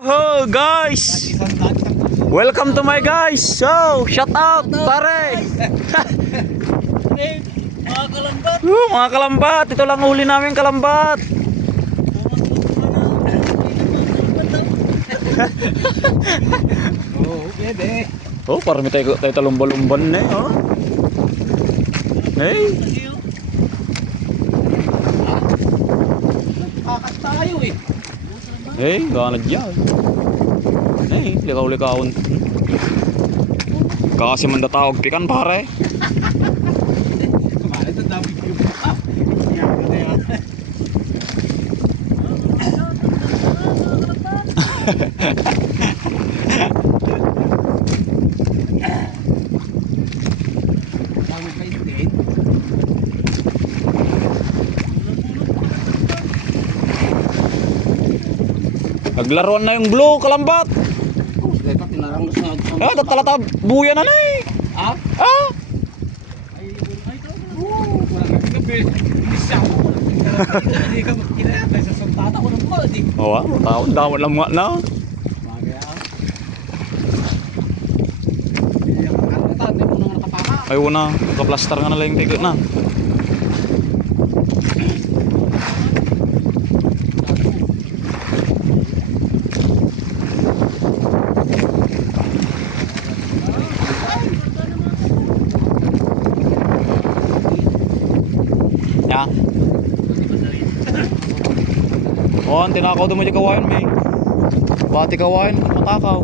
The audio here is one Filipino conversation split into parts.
Oh guys, welcome to my guys. So, shout out pare. Mga kalambat. Mga kalambat, ito lang huli namin kalambat. Oh, pwede. Oh, parang may tayo talumbalumban na eh, oh. Hey, Kakat tayo eh. hey, ganad yan. Hey, likaw-likawon. Kasi mandatawag pikan pare. Malit ang dami ko. Dami kayo din. Naglaruan na yung blue kalambat. Oh, teka, tinarang sa Ah, tatalata buya na eh. Ah? Ah, Oo, wala ka gabi. Isa ako. Hindi ka magkinata sa santata ko ng mga. oh, tao, dawon lang nga na. Bagay ako. Hindi ako karatan. Hindi mo nang nakapaka. Ay, una, kaplaster nga na lang yung tigil na. Ya. Oh, ang tinakaw doon mo dyan kawain, may. Pati kawain, matakaw.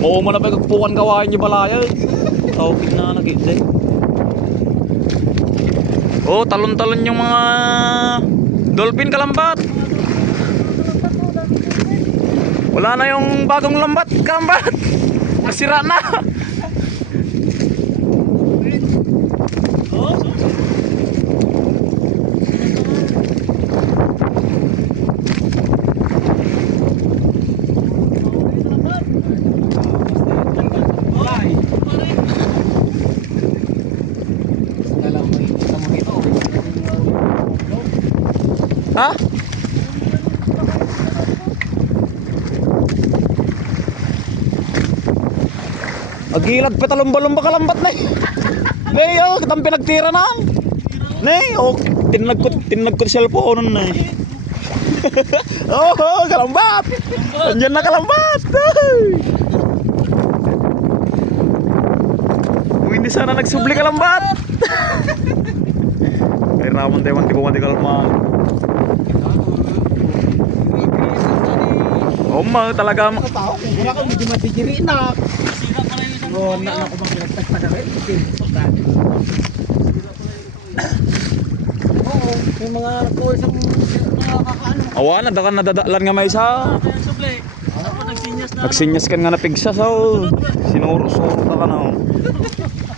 Oo mo na pa kagpukan kawain yung balaya. Tawagin na nag-i. Oh, talon-talon yung mga dolphin kalambat. Wala na yung bagong lambat kalambat. Nasira na. Ha? Agilag pa talumba-lumba kalambat na eh. Nay, oh, kitang pinagtira na. Nay, oh, tinagkot cellphone na eh. Oh, kalambat. Andiyan Kalambat. Kung hindi sana nagsubli kalambat. Kaya naman tayo manti kalma. Oh, talaga. Tao, wala kang medyo matigiri na. Oo, na ako bang pinagtagta na rin. Oo, may mga ko isang mga kakaano. Awan, nadadalan nga may isa. Nagsinyas kan nga napigsa so sinuro-suro ka na. Oh.